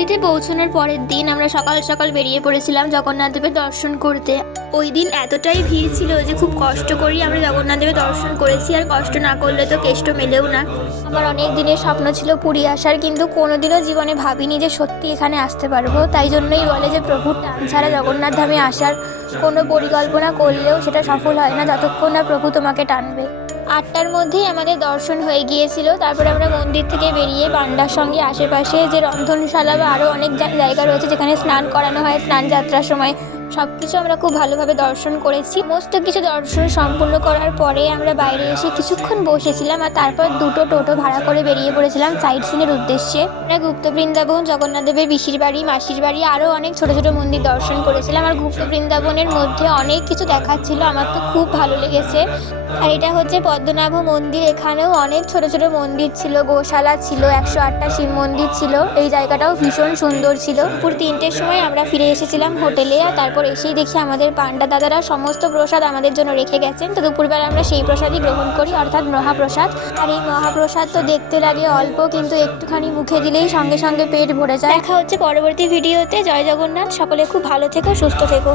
পুরীতে পৌঁছানোর পরের দিন আমরা সকাল সকাল বেরিয়ে পড়েছিলাম জগন্নাথ দেবের দর্শন করতে। ওই দিন এতটাই ভিড় ছিল যে খুব কষ্ট করেই আমরা জগন্নাথ দেবের দর্শন করেছি, আর কষ্ট না করলে তো কেষ্ট মেলেও না। আমার অনেক দিনের স্বপ্ন ছিল পুরী আসার, কিন্তু কোনোদিনও জীবনে ভাবিনি যে সত্যি এখানে আসতে পারবো। তাই জন্যই বলে যে প্রভুর টান ছাড়া জগন্নাথ ধামে আসার কোনো পরিকল্পনা করলেও সেটা সফল হয় না যতক্ষণ না প্রভু তোমাকে টানবে। 8টার মধ্যেই আমাদের দর্শন হয়ে গিয়েছিল। তারপরে আমরা মন্দির থেকে বেরিয়ে পান্ডার সঙ্গে আশেপাশে যে রন্ধনশালা বা আরও অনেক জায়গা রয়েছে যেখানে স্নান করানো হয় স্নান যাত্রার সময়, সব কিছু আমরা খুব ভালোভাবে দর্শন করেছি। সমস্ত কিছু দর্শন সম্পূর্ণ করার পরে আমরা বাইরে এসে কিছুক্ষণ বসেছিলাম, আর তারপর 2টো টোটো ভাড়া করে বেরিয়ে পড়েছিলাম সাইট সিনের উদ্দেশ্যে। আমরা গুপ্ত বৃন্দাবন, জগন্নাথ দেবের পিসির বাড়ি, মাসির বাড়ি, আরও অনেক ছোটো ছোটো মন্দির দর্শন করেছিলাম। আর গুপ্ত বৃন্দাবনের মধ্যে অনেক কিছু দেখাচ্ছিল, আমার তো খুব ভালো লেগেছে। আর এটা হচ্ছে পদ্মনাভ মন্দির, এখানেও অনেক ছোট ছোট মন্দির ছিল, গোশালা ছিল, 108টা শিব মন্দির ছিল। এই জায়গাটাও ভীষণ সুন্দর ছিল। দুপুর 3টের সময় আমরা ফিরে এসেছিলাম হোটেলে, আর তারপর এসেই দেখি আমাদের পান্ডা দাদারা সমস্ত প্রসাদ আমাদের জন্য রেখে গেছেন। তো দুপুরবেলা আমরা সেই প্রসাদই গ্রহণ করি, অর্থাৎ মহাপ্রসাদ। আর এই মহাপ্রসাদ তো দেখতে লাগে অল্প, কিন্তু একটুখানি মুখে দিলেই সঙ্গে সঙ্গে পেট ভরে যায়। দেখা হচ্ছে পরবর্তী ভিডিওতে। জয় জগন্নাথ, সকলে খুব ভালো থেকো, সুস্থ থেকো।